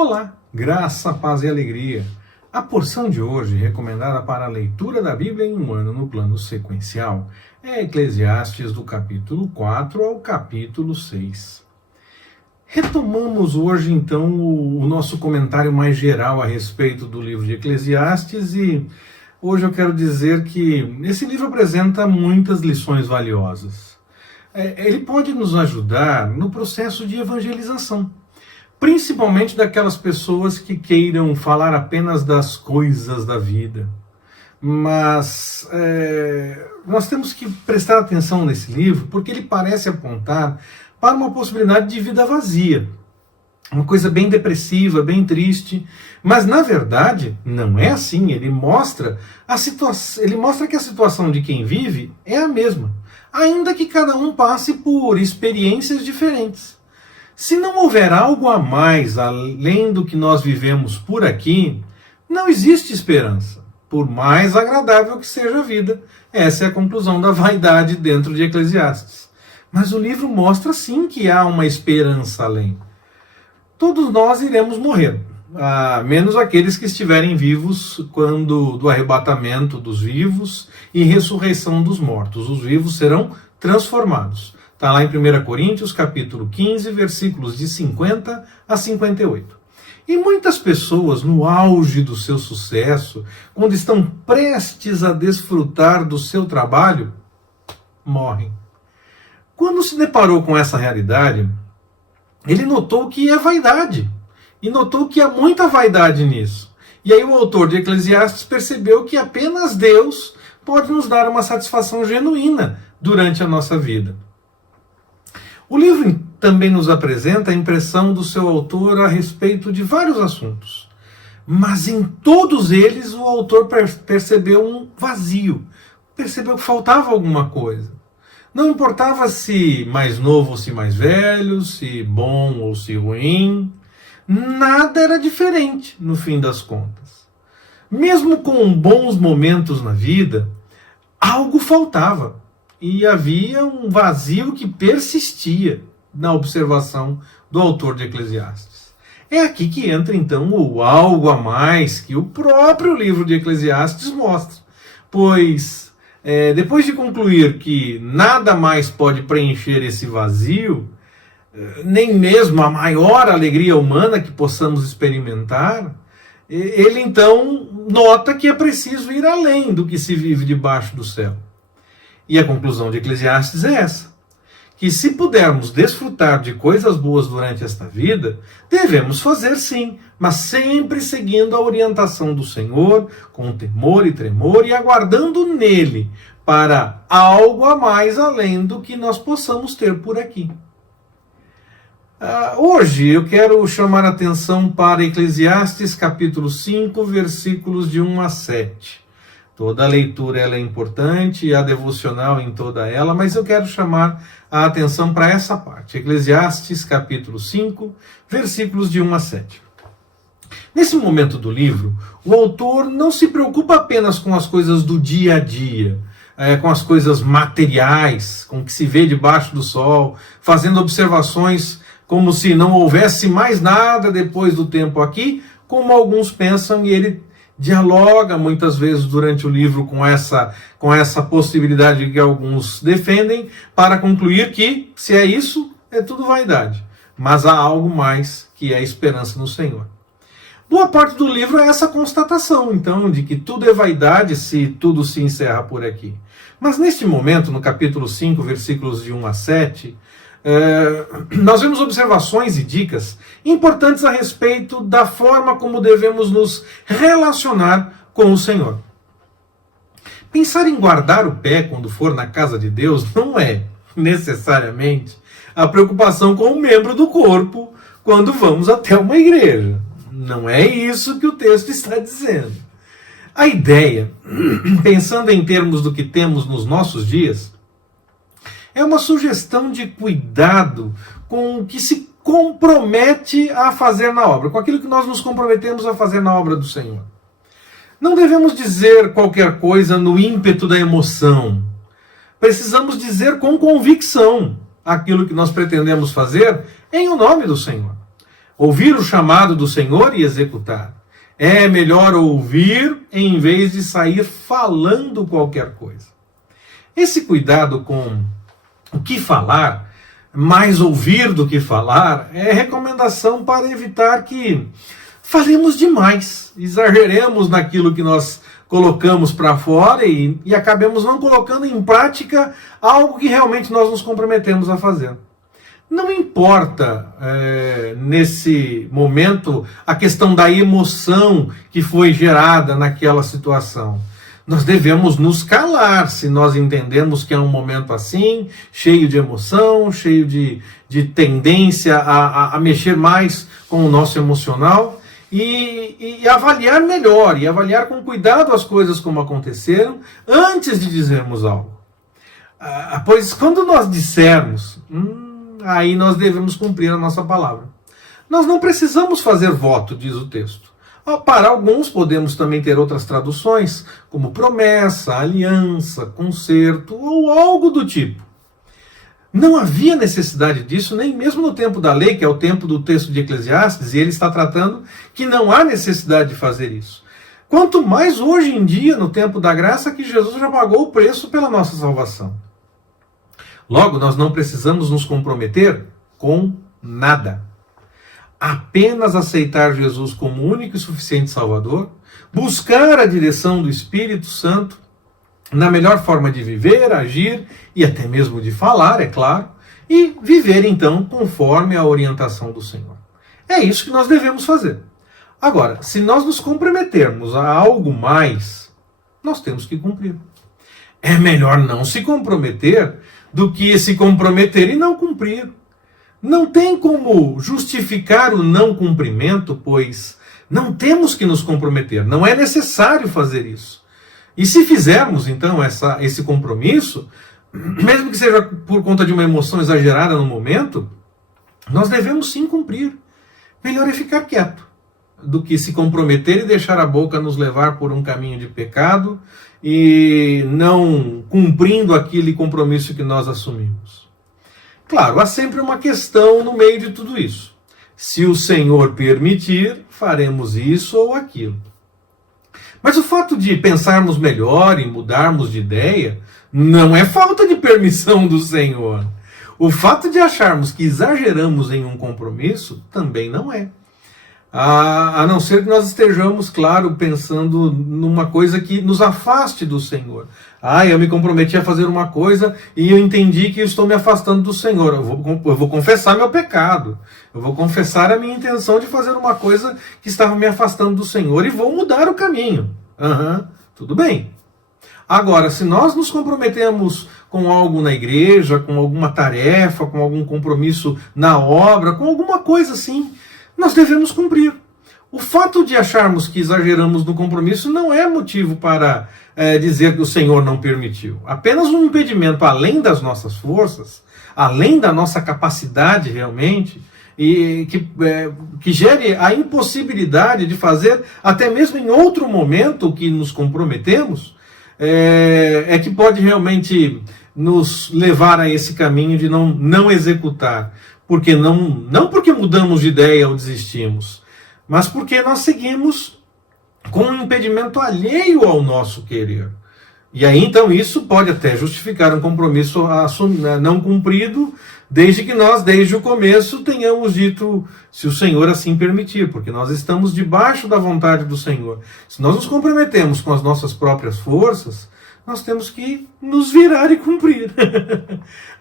Olá, graça, paz e alegria. A porção de hoje, recomendada para a leitura da Bíblia em um ano no plano sequencial, é Eclesiastes do capítulo 4 ao capítulo 6. Retomamos hoje, então, o nosso comentário mais geral a respeito do livro de Eclesiastes e hoje eu quero dizer que esse livro apresenta muitas lições valiosas. Ele pode nos ajudar no processo de evangelização, principalmente daquelas pessoas que queiram falar apenas das coisas da vida. Mas nós temos que prestar atenção nesse livro porque ele parece apontar para uma possibilidade de vida vazia. Uma coisa bem depressiva, bem triste. Mas, na verdade, não é assim. Ele mostra que a situação de quem vive é a mesma, ainda que cada um passe por experiências diferentes. Se não houver algo a mais além do que nós vivemos por aqui, não existe esperança, por mais agradável que seja a vida. Essa é a conclusão da vaidade dentro de Eclesiastes. Mas o livro mostra sim que há uma esperança além. Todos nós iremos morrer, menos aqueles que estiverem vivos quando do arrebatamento dos vivos e ressurreição dos mortos. Os vivos serão transformados. Está lá em 1 Coríntios, capítulo 15, versículos de 50 a 58. E muitas pessoas, no auge do seu sucesso, quando estão prestes a desfrutar do seu trabalho, morrem. Quando se deparou com essa realidade, ele notou que é vaidade. E notou que há muita vaidade nisso. E aí o autor de Eclesiastes percebeu que apenas Deus pode nos dar uma satisfação genuína durante a nossa vida. O livro também nos apresenta a impressão do seu autor a respeito de vários assuntos. Mas em todos eles o autor percebeu um vazio. Percebeu que faltava alguma coisa. Não importava se mais novo ou se mais velho, se bom ou se ruim. Nada era diferente no fim das contas. Mesmo com bons momentos na vida, algo faltava. E havia um vazio que persistia na observação do autor de Eclesiastes. É aqui que entra então o algo a mais que o próprio livro de Eclesiastes mostra. Pois, depois de concluir que nada mais pode preencher esse vazio, nem mesmo a maior alegria humana que possamos experimentar, ele então nota que é preciso ir além do que se vive debaixo do céu. E a conclusão de Eclesiastes é essa: que se pudermos desfrutar de coisas boas durante esta vida, devemos fazer sim, mas sempre seguindo a orientação do Senhor, com temor e tremor e aguardando nele para algo a mais além do que nós possamos ter por aqui. Hoje eu quero chamar a atenção para Eclesiastes capítulo 5, versículos de 1 a 7. Toda a leitura ela é importante e a devocional em toda ela, mas eu quero chamar a atenção para essa parte. Eclesiastes capítulo 5, versículos de 1 a 7. Nesse momento do livro, o autor não se preocupa apenas com as coisas do dia a dia, com as coisas materiais, com o que se vê debaixo do sol, fazendo observações como se não houvesse mais nada depois do tempo aqui, como alguns pensam, e ele dialoga muitas vezes durante o livro com essa possibilidade que alguns defendem, para concluir que, se é isso, é tudo vaidade. Mas há algo mais, que é a esperança no Senhor. Boa parte do livro é essa constatação, então, de que tudo é vaidade se tudo se encerra por aqui. Mas neste momento, no capítulo 5, versículos de 1 a 7, nós vemos observações e dicas importantes a respeito da forma como devemos nos relacionar com o Senhor. Pensar em guardar o pé quando for na casa de Deus não é necessariamente a preocupação com um membro do corpo quando vamos até uma igreja. Não é isso que o texto está dizendo. A ideia, pensando em termos do que temos nos nossos dias, é uma sugestão de cuidado com o que se compromete a fazer na obra, com aquilo que nós nos comprometemos a fazer na obra do Senhor. Não devemos dizer qualquer coisa no ímpeto da emoção. Precisamos dizer com convicção aquilo que nós pretendemos fazer em o nome do Senhor. Ouvir o chamado do Senhor e executar. É melhor ouvir em vez de sair falando qualquer coisa. Esse cuidado com o que falar, mais ouvir do que falar, é recomendação para evitar que falemos demais, exageremos naquilo que nós colocamos para fora e acabemos não colocando em prática algo que realmente nós nos comprometemos a fazer. Não importa nesse momento a questão da emoção que foi gerada naquela situação. Nós devemos nos calar se nós entendemos que é um momento assim, cheio de emoção, cheio de tendência a mexer mais com o nosso emocional e avaliar melhor, e avaliar com cuidado as coisas como aconteceram antes de dizermos algo. Pois quando nós dissermos... aí nós devemos cumprir a nossa palavra. Nós não precisamos fazer voto, diz o texto. Para alguns podemos também ter outras traduções, como promessa, aliança, concerto ou algo do tipo. Não havia necessidade disso, nem mesmo no tempo da lei, que é o tempo do texto de Eclesiastes, e ele está tratando que não há necessidade de fazer isso. Quanto mais hoje em dia, no tempo da graça, que Jesus já pagou o preço pela nossa salvação. Logo, nós não precisamos nos comprometer com nada. Apenas aceitar Jesus como único e suficiente Salvador, buscar a direção do Espírito Santo na melhor forma de viver, agir e até mesmo de falar, é claro, e viver então conforme a orientação do Senhor. É isso que nós devemos fazer. Agora, se nós nos comprometermos a algo mais, nós temos que cumprir. É melhor não se comprometer do que se comprometer e não cumprir. Não tem como justificar o não cumprimento, pois não temos que nos comprometer, não é necessário fazer isso. E se fizermos, então, esse compromisso, mesmo que seja por conta de uma emoção exagerada no momento, nós devemos sim cumprir. Melhor é ficar quieto do que se comprometer e deixar a boca nos levar por um caminho de pecado e não cumprindo aquele compromisso que nós assumimos. Claro, há sempre uma questão no meio de tudo isso. Se o Senhor permitir, faremos isso ou aquilo. Mas o fato de pensarmos melhor e mudarmos de ideia não é falta de permissão do Senhor. O fato de acharmos que exageramos em um compromisso também não é. A não ser que nós estejamos, claro, pensando numa coisa que nos afaste do Senhor. Eu me comprometi a fazer uma coisa e eu entendi que eu estou me afastando do Senhor. Eu vou confessar meu pecado. Eu vou confessar a minha intenção de fazer uma coisa que estava me afastando do Senhor e vou mudar o caminho. Tudo bem. Agora, se nós nos comprometemos com algo na igreja, com alguma tarefa, com algum compromisso na obra, com alguma coisa assim, nós devemos cumprir. O fato de acharmos que exageramos no compromisso não é motivo para dizer que o Senhor não permitiu. Apenas um impedimento além das nossas forças, além da nossa capacidade realmente, e que gere a impossibilidade de fazer, até mesmo em outro momento que nos comprometemos, que pode realmente nos levar a esse caminho de não executar. Porque não porque mudamos de ideia ou desistimos, mas porque nós seguimos com um impedimento alheio ao nosso querer. E aí, então, isso pode até justificar um compromisso não cumprido, desde que nós, desde o começo, tenhamos dito, se o Senhor assim permitir, porque nós estamos debaixo da vontade do Senhor. Se nós nos comprometemos com as nossas próprias forças, nós temos que nos virar e cumprir.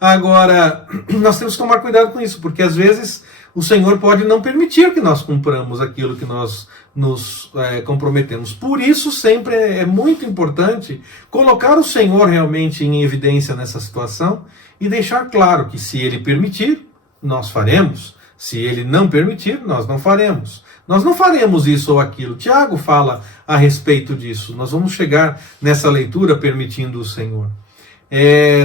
Agora, nós temos que tomar cuidado com isso, porque às vezes o Senhor pode não permitir que nós cumpramos aquilo que nós nos comprometemos. Por isso, sempre é muito importante colocar o Senhor realmente em evidência nessa situação e deixar claro que se Ele permitir, nós faremos. Se Ele não permitir, nós não faremos. Nós não faremos isso ou aquilo. Tiago fala a respeito disso. Nós vamos chegar nessa leitura permitindo o Senhor.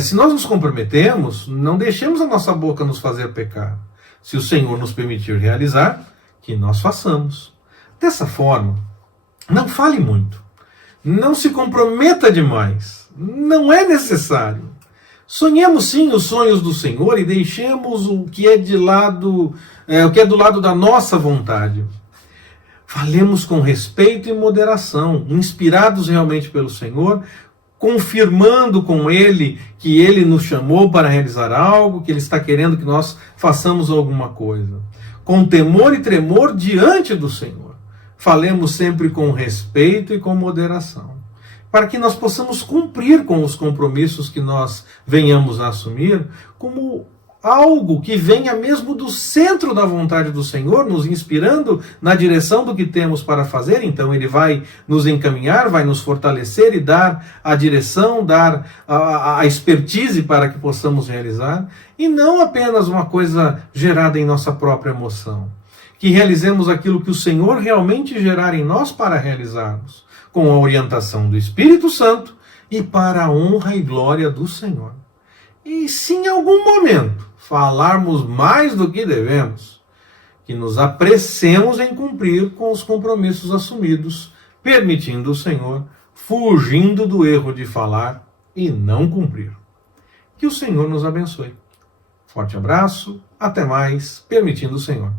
Se nós nos comprometemos, não deixemos a nossa boca nos fazer pecar. Se o Senhor nos permitir realizar, que nós façamos. Dessa forma, não fale muito. Não se comprometa demais. Não é necessário. Sonhemos sim os sonhos do Senhor e deixemos o que é de lado, o que é do lado da nossa vontade. Falemos com respeito e moderação, inspirados realmente pelo Senhor, confirmando com Ele que Ele nos chamou para realizar algo, que Ele está querendo que nós façamos alguma coisa. Com temor e tremor diante do Senhor. Falemos sempre com respeito e com moderação, para que nós possamos cumprir com os compromissos que nós venhamos a assumir, como algo que venha mesmo do centro da vontade do Senhor, nos inspirando na direção do que temos para fazer. Então Ele vai nos encaminhar, vai nos fortalecer e dar a direção, dar a expertise para que possamos realizar, e não apenas uma coisa gerada em nossa própria emoção. Que realizemos aquilo que o Senhor realmente gerar em nós para realizarmos, com a orientação do Espírito Santo e para a honra e glória do Senhor. E se em algum momento falarmos mais do que devemos, que nos apressemos em cumprir com os compromissos assumidos, permitindo o Senhor, fugindo do erro de falar e não cumprir. Que o Senhor nos abençoe. Forte abraço, até mais, permitindo o Senhor.